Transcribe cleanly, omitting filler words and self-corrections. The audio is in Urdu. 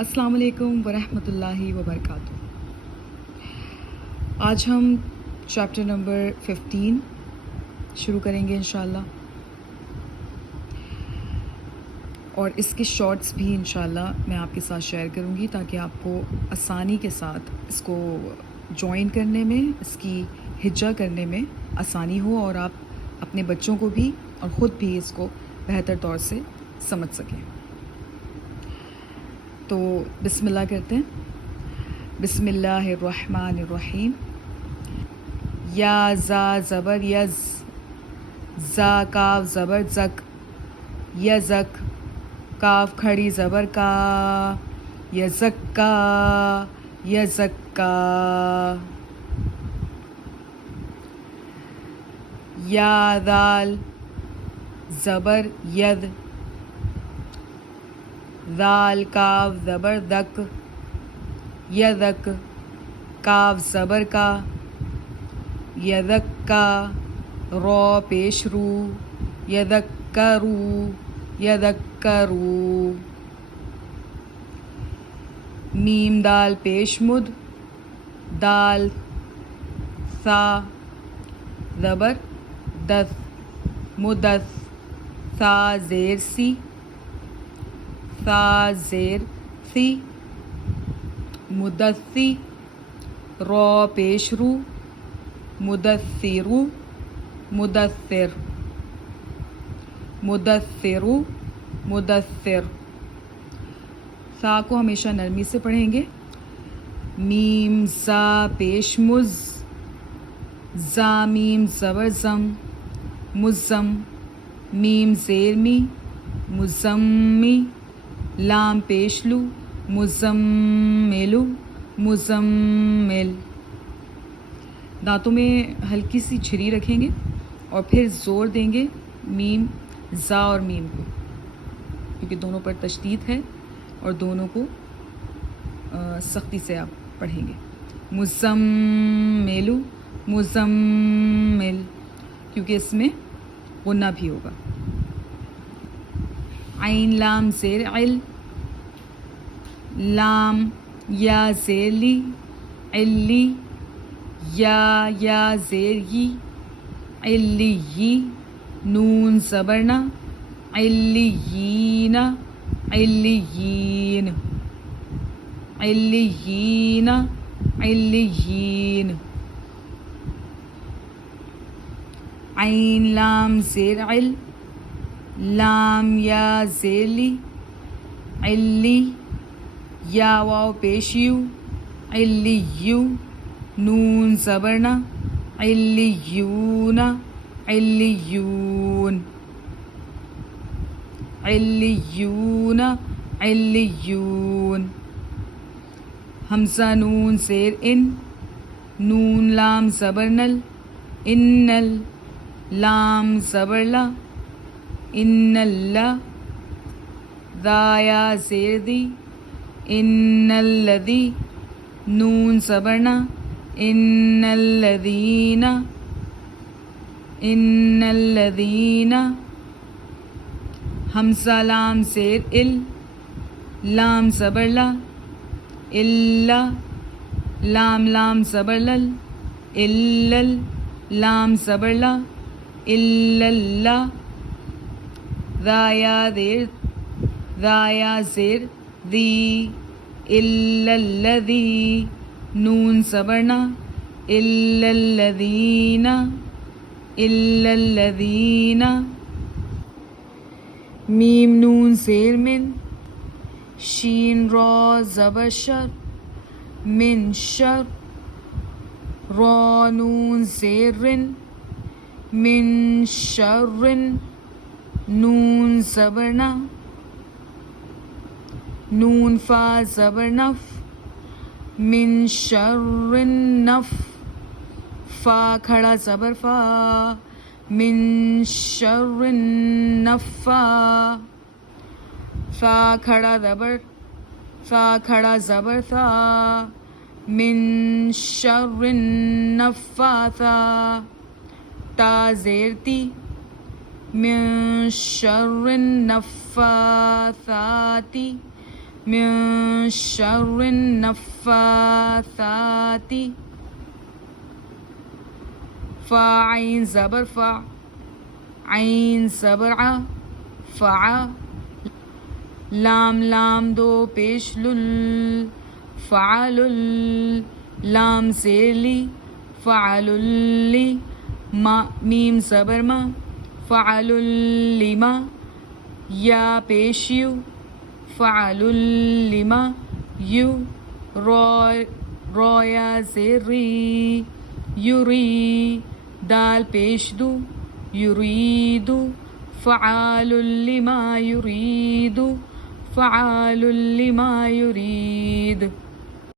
السلام علیکم ورحمۃ اللہ وبرکاتہ۔ آج ہم چیپٹر نمبر 15 شروع کریں گے انشاءاللہ، اور اس کے شارٹس بھی انشاءاللہ میں آپ کے ساتھ شیئر کروں گی تاکہ آپ کو آسانی کے ساتھ اس کو جوائن کرنے میں، اس کی ہجا کرنے میں آسانی ہو، اور آپ اپنے بچوں کو بھی اور خود بھی اس کو بہتر طور سے سمجھ سکیں۔ تو بسم اللہ کرتے ہیں۔ بسم اللہ الرحمن الرحیم۔ یا زا زبر یز، زا کاف زبر زک، یزک، کاف کھڑی زبر کا، یزکا، یزکا۔ یا دال زبر ید، دال کاف زبر دک، یدک، کاف زبر کا، یدکا، رو پیش رو، یدکرو، یدکرو۔ میم دال پیش مد، دال ثا زبر دس، مدس، ثا زیر سی، ثا زیر سی، مدثی، رو پیش رو، مدثرو، مدثر، مدثرو، مدثر۔ سا کو ہمیشہ نرمی سے پڑھیں گے۔ میم زا پیش مز، زا میم زبر زم، مزم، میم زیر می، مزمی، لام پیش لو، مزملو، مزمل۔ دانتوں میں ہلکی سی جھری رکھیں گے اور پھر زور دیں گے میم، زا اور میم کو، کیونکہ دونوں پر تشدید ہے اور دونوں کو سختی سے آپ پڑھیں گے۔ مزملو، مزمل، کیونکہ اس میں غنہ بھی ہوگا۔ عین لام زیر عل، لام یا زیر لی، علی، یا زیر یی، علی، نون زبرنا، علیین، علیین، علیین، علیین۔ عین لام زیر عل، لام یا زیر لی، علی، یا واو پیش یو، علیو، نون زبرنا، علیون، علیون، علیون، علیون۔ حمزہ نون زیر ان، نون لام زبر نل، انل، لام زبر لا، ان اللہ، دایا زیر دی، ان الذی، نون زبرنا، ان الذین، ان الذین۔ حمزہ لام زیر ال، لام زبر لا، الا، لام زبر لل، الل، لام زبر لا، الا اللہ، دایا زیر دی، الا الذی، نون زبرنا، الا الذین، الا الذین۔ میم نون زیر من، شین را زبر شر، من شر، را نون زیر رن، من شر، نون زبرنا، نون فا زبر نف، من شر نف، فا کھڑا زبر فا، من شر نفا، فا کھڑا زبر تھا، من شر نفاثا، تا زیر تی، من شر النفاثات، من شر النفاثات فا عین زبر فا عین زبر ع فع لام لام دو پیش لل فعلل لام زیر لی فعللی ما میم زبر ما فعللما یا پیش یو فعللما یو رویا زیر ری یوری دال پیش دو یریدو فعال لما یرید فعال لما یرید